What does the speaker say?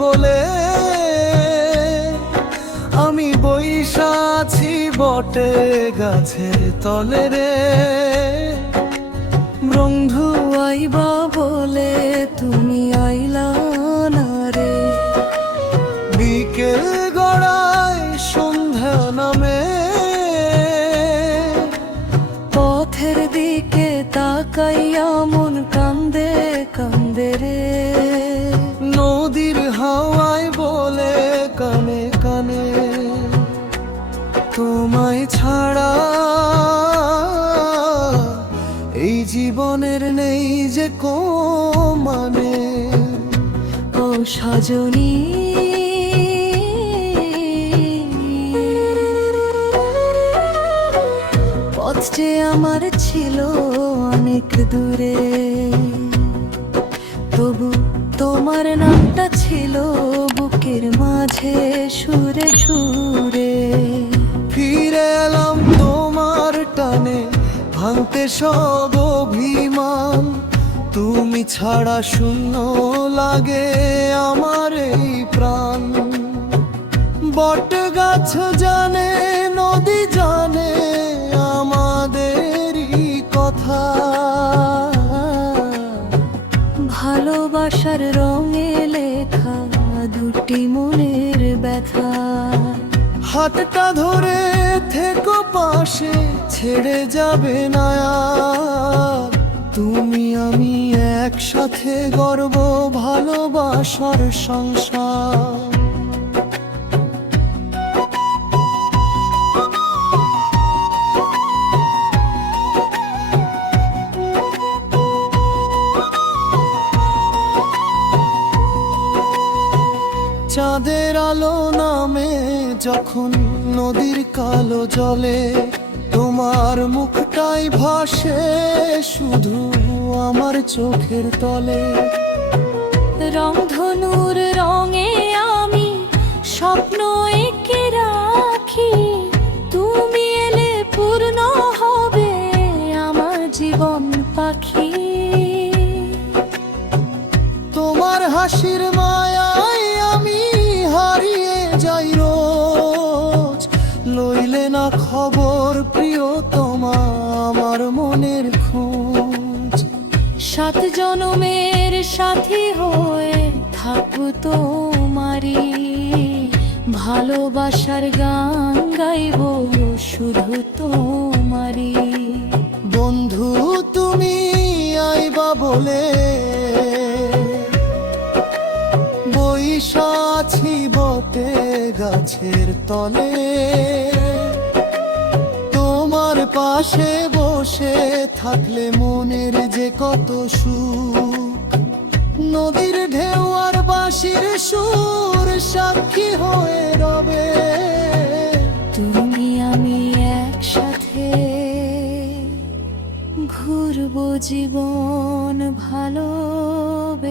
বলে আমি বইসা আছি বটে গাছের তলে রে। বন্ধু আইবা বলে তুমি আইলা না রে। বিকেল গড়ায় সন্ধ্যা নামে, পথের দিকে তাকাইয়া মন কান্দে কান্দে রে। নদীর হাওয়ায় বলে কানে কানে তোমায় ছাড়া এই জীবনের নেই যে কো মানে। ও সজনী পথ যে আমার ছিল অনেক দূরে, তবু তোমার নামটা ছিল বুকের মাঝে সুরে সুরে। ফিরে এলাম তোমার টানে ভাঙতে সব অভিমান। তুমি ছাড়া শূন্য লাগে আমার এই প্রাণ। বট গাছ জানে নদী জানে আমাদেরই কথা। ভালোবাসার রঙে লেখা দুটি মনের ব্যথা। হাতটা ধরে থেকো পাশে ছেড়ে যাবে না আর। তুমি আমি একসাথে গর্ব ভালোবাসার সংসার। চাঁদের আলো নামে যখন নদীর কালো জলে, তোমার মুখটাই ভাসে শুধু আমার চোখের তলে। রংধনুর রঙে আমি স্বপ্ন এঁকে রাখি, তুমি এলে পূর্ণ হবে আমার জীবন পাখি। তোমার হাসির মায়ায় আমি হারিয়ে যাই রোজ। লইলে না খবর প্রিয়তমা আমার মনের খোঁজ। সাত জনমের সাথী হয়ে থাকবো তোমারি, ভালোবাসার গান গাইব শুধু তোমারি। বন্ধু তুমি আইবা বলে বইসা আছি বটে গাছের তলে। তোমার পাশে বসে থাকলে মনের যে কত সুখ। নদীর ঢেউ আর বাঁশির সুর সাক্ষী হয়ে রবে। তুমি আমি একসাথে ঘুরবো জীবন ভালোবেসে।